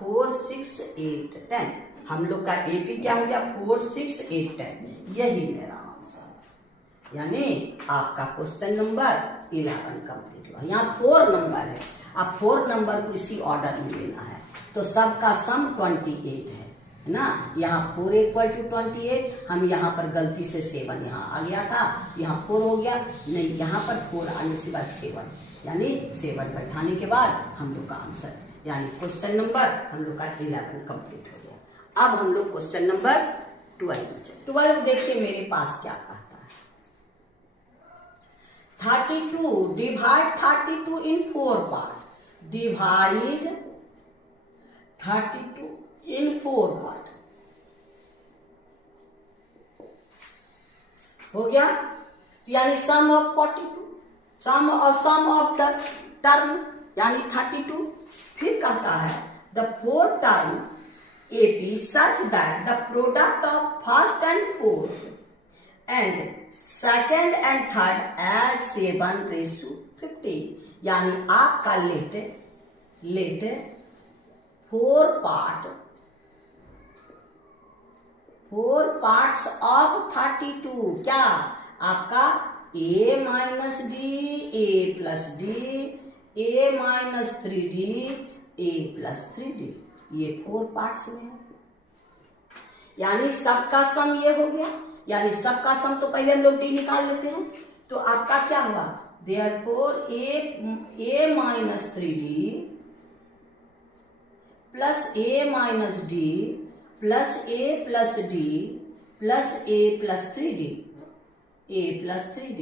4 6 8 10। हम लोग का AP क्या हो गया, 4 6 8 10। यही मेरा आंसर है, यानी आपका क्वेश्चन नंबर 11 कंप्लीट हुआ। यहाँ 4 नंबर है, अब 4 नंबर को इसी ऑर्डर में लेना है, तो सबका सम 28 है ना। यहाँ 4 इक्वल टू 28, हम यहाँ पर गलती से 7 यहाँ आ गया था, यहाँ 4 हो गया, नहीं यहाँ पर 4 आने से बाद 7, यानी 7 बैठाने के बाद हम लोग का आंसर, यानी क्वेश्चन नंबर हम लोग का 11 कंप्लीट हो गया। अब हम लोग क्वेश्चन नंबर 12 देखिए मेरे पास क्या कहता है। 32 divide 32 in 4 part, divide 32 in 4 part हो गया, यानी sum of 42, sum of the term यानी 32। फिर कहता है the 4 term AP such that the product of first and fourth and second and third as 7:15, यानी आपका लेते 4 पार्ट्स ऑफ 32, क्या आपका a minus d, a plus d, a minus 3d, a plus 3d, ये 4 पार्ट्स में है, यानी सबका सम ये हो गया। यानी सबका सम तो पहले हम लोग d निकाल लेते हैं, तो आपका क्या हुआ, therefore a minus 3d plus a minus d plus a plus d plus a plus 3d, a plus 3d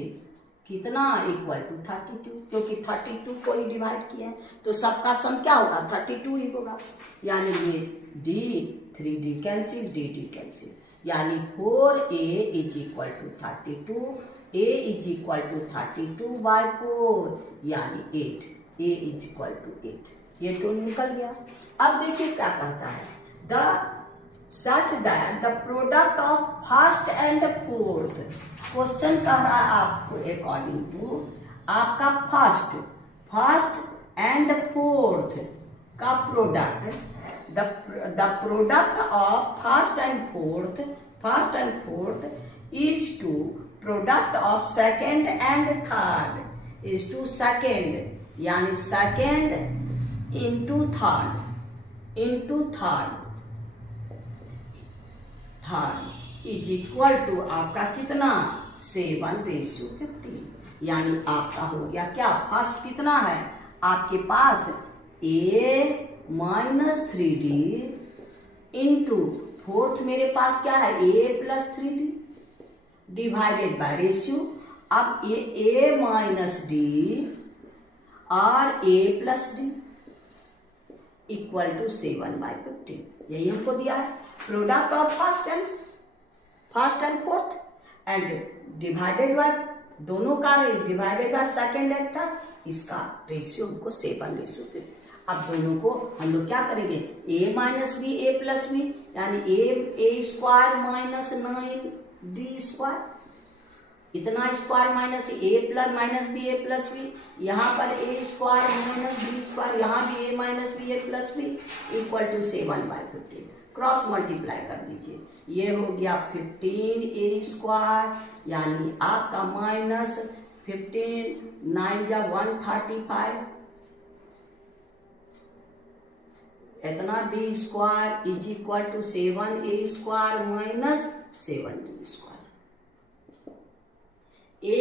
कितना इक्वल टू 32, क्योंकि 32 को ही डिवाइड किया है, तो सबका सम क्या होगा 32 ही होगा, यानी ये d 3d cancel, dd cancel, यानी 4a is equal to 32, a is equal to 32/4 यानी 8, a इज इक्वल टू 8, ये तो निकल गया। अब देखिए क्या कहता है, the such that the product of first and fourth, question कह रहा है आपको अकॉर्डिंग टू आपका फर्स्ट एंड फोर्थ का product, the product of first and fourth is to product of second and third is to second, यानी second into third is equal to आपका कितना 7:15, यानी आपका हो गया क्या, फर्स्ट कितना है आपके पास a minus 3d into fourth मेरे पास क्या है a plus 3d divided by ratio. अब a माइनस d और a plus d equal to 7/15, यही हमको दिया है। Product of first and fourth and divided by दोनों का divided by second and third, इसका रेशियो हमको 7:15। अब दोनों को हम लोग क्या करेंगे, a minus b a plus b, यानी a स्क्वायर माइनस 9d², इतना square minus a plus minus b a plus b, यहाँ पर a स्क्वायर माइनस b², यहाँ भी a minus b a plus b equal to 7/15। Cross multiply कर दीजिए, ये हो गया 15a², यानी आपका माइनस 15 9 या 135, इतना d² is equal to 7a² minus 7d²। a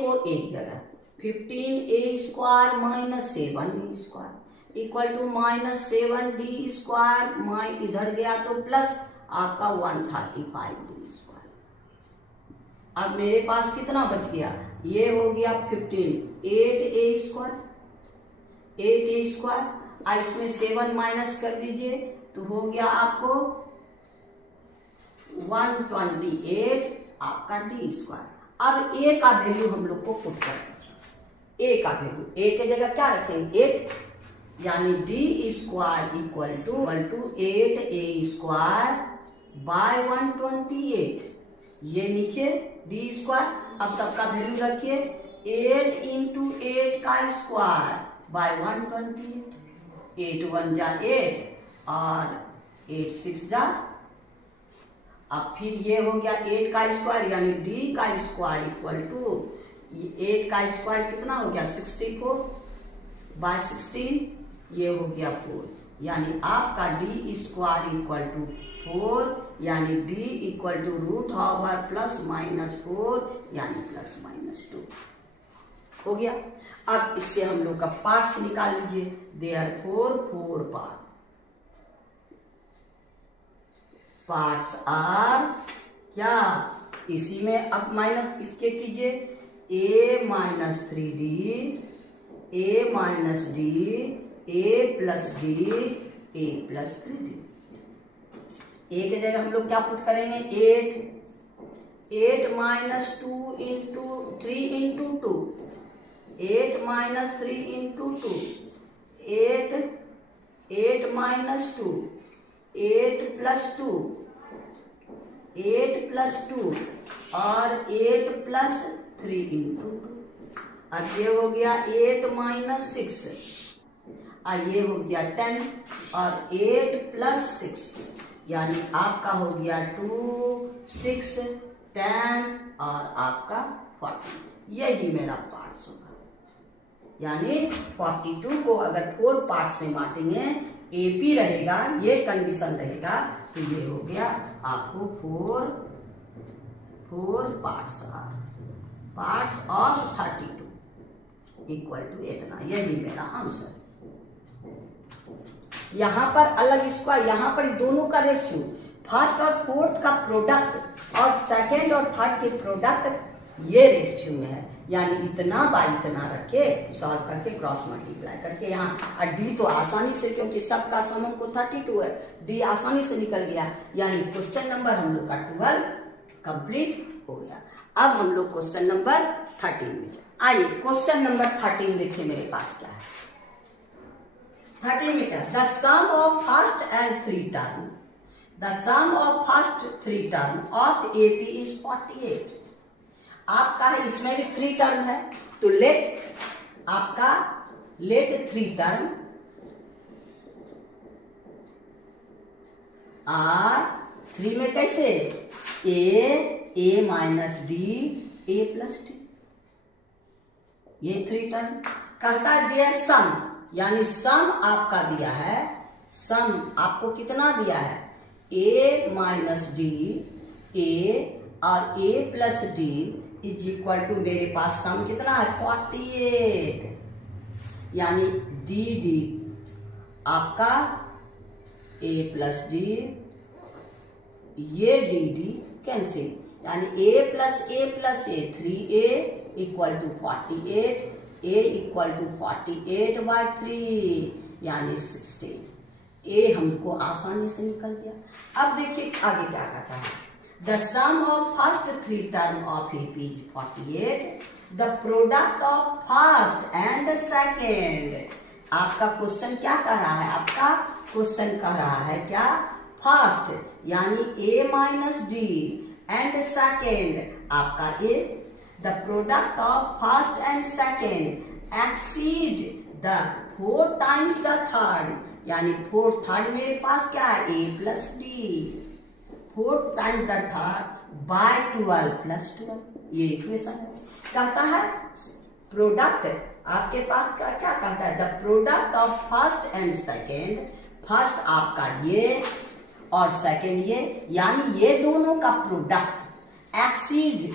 को एक जगह 15a² minus 7a² equal to minus 7d², इधर गया तो प्लस आपका 135d²। अब मेरे पास कितना बच गया, ये हो गया 15 8a², इसमें 7 माइनस कर दीजिए तो हो गया आपको 128 आपका d²। अब a का वैल्यू हम लोग को पुट कर दीजिए, a का वैल्यू a के जगह क्या रखेंगे 8, यानी d² equal to 8a² bye 128, ये नीचे d²। अब सबका वैल्यू रखिए 8 इंटू 8 का स्क्वायर बाय 128, 8 1 जा 8 और 8 6 जा, अब फिर ये हो गया 8 का स्क्वायर, यानी d का स्क्वायर इक्वल टू 8 का स्क्वायर कितना हो गया 64 बाय 16, ये हो गया 4, यानी आपका d² इक्वल टू 4, यानी d इक्वल टू √/+ -4, यानी +-2 हो गया। अब इससे हम लोग का पार्ट्स निकाल लीजिए, देयरफॉर 4 पार्ट्स आर क्या, इसी में अब माइनस इसके कीजिए a minus 3d, a minus d, a plus d, a plus 3d। a के जगह हम लोग क्या पुट करेंगे 8 minus 2 into 3 into 2, 8 minus 3 into 2, 8 minus 2, 8 plus 2, 8 plus 2 और 8 प्लस 3 इंटू 2। अब ये हो गया 8 माइनस 6, और ये हो गया 10 और 8 प्लस 6, यानी आपका हो गया 2 6 10 और आपका 40, यही मेरा पार्ट्स होगा। यानी 42 को अगर 4 पार्ट्स में बांटेंगे AP रहेगा, ये कंडीशन रहेगा, तो ये हो गया आपको 4 पार्ट्स ऑफ 32 इक्वल टू इतना, यही मेरा आंसर। यहाँ पर अलग स्क्वायर, यहाँ पर दोनों का रेशियो, फर्स्ट और फोर्थ का प्रोडक्ट और सेकेंड और थर्ड के प्रोडक्ट ये रेशियो में है, यानी इतना बाय इतना रख के सॉल्व करके क्रॉस मल्टीप्लाई करके यहाँ, और डी तो आसानी से, क्योंकि सबका सम हमको 32 है, डी आसानी से निकल गया, यानी क्वेश्चन नंबर हम लोग का 12 कंप्लीट हो गया। अब हम लोग क्वेश्चन नंबर 13 में जाए। आइए क्वेश्चन नंबर 13 देखिए मेरे पास क्या है। 13 metre, the sum of first and 3 term the sum of first 3 term of AP is 48। आपका है इसमें भी 3 टर्म है, तो लेट 3 टर्म आर 3 में कैसे A minus D A plus D, ये 3 टर्म। कहता है सम, यानी सम आपका दिया है, सम आपको कितना दिया है A माइनस D A और A plus D is equal to, मेरे पास सम कितना है 48, यानी DD आपका A प्लस D, ये DD कैंसिल, यानी A plus A 3A equal to 48, A equal to 48 by 3 यानी 16। ए हमको आसानी से निकल गया। अब देखिए आगे क्या कहता है, the sum of first 3 term of AP is 48, the product of first and second. आपका क्वेश्चन क्या कह रहा है, आपका क्वेश्चन कह रहा है क्या, फर्स्ट यानी A minus D and second आपका A, the product of first and second exceed the 4 times the third, यानी 4 थर्ड मेरे पास क्या है A plus D, 4 times the third by 12 plus 12, ये इक्वेशन है। कहता है प्रोडक्ट, आपके पास क्या कहता है, the product of first and second, first आपका ये और सेकेंड ये, यानी ये दोनों का प्रोडक्ट एक्सीड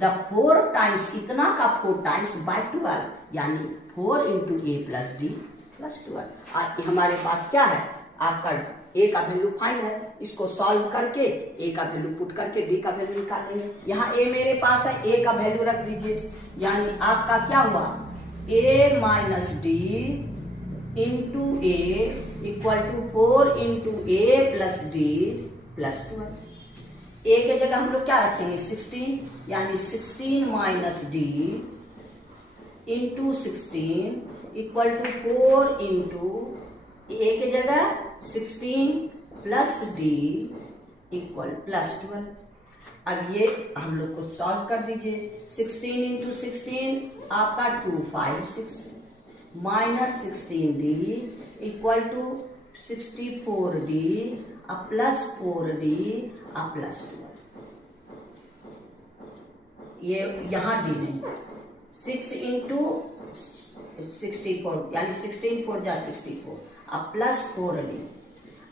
द 4 टाइम्स, इतना का 4 टाइम्स बाय 12, यानी 4 into A plus D plus 12। और हमारे पास क्या है, आपका A का वैल्यू फाइन है, इसको सॉल्व करके A का वैल्यू पुट करके D का वैल्यू निकालेंगे। यहाँ A मेरे पास है, A का वैल्यू रख दीजिए, यानी आपका क्या हुआ A minus D into A equal to 4 into A plus D plus 12। A के जगह हम लोग क्या रखेंगे 16, यानी 16 minus D into 16 equal to 4 into A के जगह 16 प्लस D इक्वल प्लस 12। अब ये हम लोग को सॉल्व कर दीजिए, 16 इंटू 16 आपका 256 minus 16D equal to 64D plus 4D plus 12। ये यहाँ D नहीं, 6 इंटू 64 यानी 16 4 जा 64 प्लस 4D।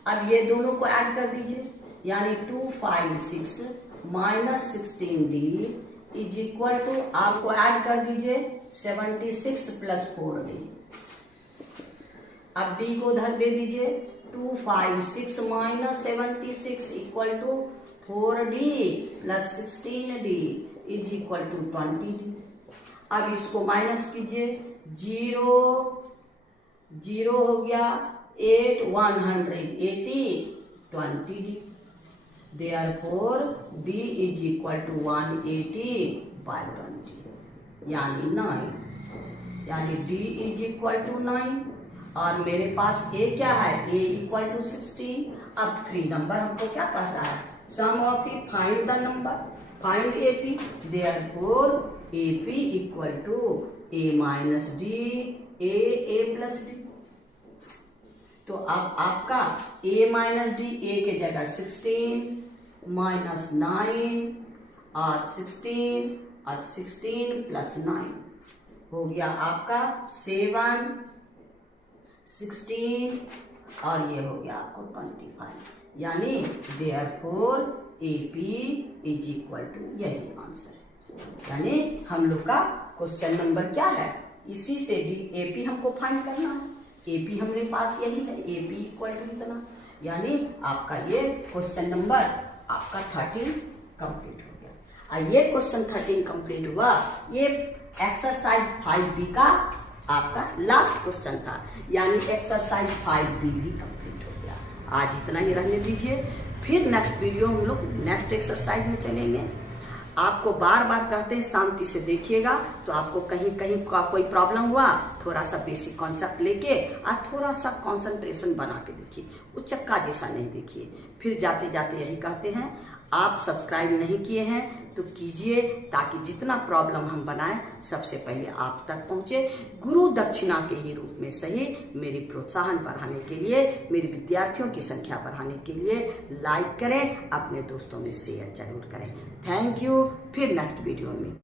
अब ये दोनों को ऐड कर दीजिए, यानी 256 minus 16D is equal to, आपको ऐड कर दीजिए 76 प्लस 4D। अब D को उधर दे दीजिए, 256 minus 76 equal to 4D plus 16D is equal to 20D। अब इसको माइनस कीजिए, 0 हो गया 8 180 20D, therefore D is equal to 180 by 20 यानी 9, यानी D इज इक्वल टू 9। और मेरे पास A क्या है, A इक्वल टू 16। अब 3 नंबर हमको क्या कह रहा है, सम ऑफ ही find the number, find AP, therefore AP equal to A minus D A plus D। तो अब आपका A माइनस D, A के जगह 16 माइनस 9 और 16 प्लस 9 हो गया आपका 7 16 और ये हो गया आपको 25, यानी therefore AP is equal to, यही आंसर है। यानी हम लोग का क्वेश्चन नंबर क्या है, इसी से AP हमको फाइंड करना है, AP हमारे पास यही है, AP इक्वल टू इतना, यानी आपका ये क्वेश्चन नंबर आपका 13 कंप्लीट हो गया। और ये क्वेश्चन 13 कंप्लीट हुआ, ये एक्सरसाइज 5B का आपका लास्ट क्वेश्चन था, यानी एक्सरसाइज 5B भी कंप्लीट हो गया। आज इतना ही रहने दीजिए, फिर नेक्स्ट वीडियो हम लोग नेक्स्ट एक्सरसाइज में चलेंगे। आपको बार बार कहते हैं शांति से देखिएगा, तो आपको कहीं कहीं का कोई प्रॉब्लम हुआ, थोड़ा सा बेसिक कॉन्सेप्ट लेके और थोड़ा सा कंसंट्रेशन बना के देखिए, वो चक्का जैसा नहीं देखिए। फिर जाते जाते यही कहते हैं, आप सब्सक्राइब नहीं किए हैं तो कीजिए, ताकि जितना प्रॉब्लम हम बनाएं सबसे पहले आप तक पहुंचे। गुरु दक्षिणा के ही रूप में सही, मेरी प्रोत्साहन बढ़ाने के लिए, मेरे विद्यार्थियों की संख्या बढ़ाने के लिए लाइक करें, अपने दोस्तों में शेयर जरूर करें। Thank you. फिर नेक्स्ट वीडियो में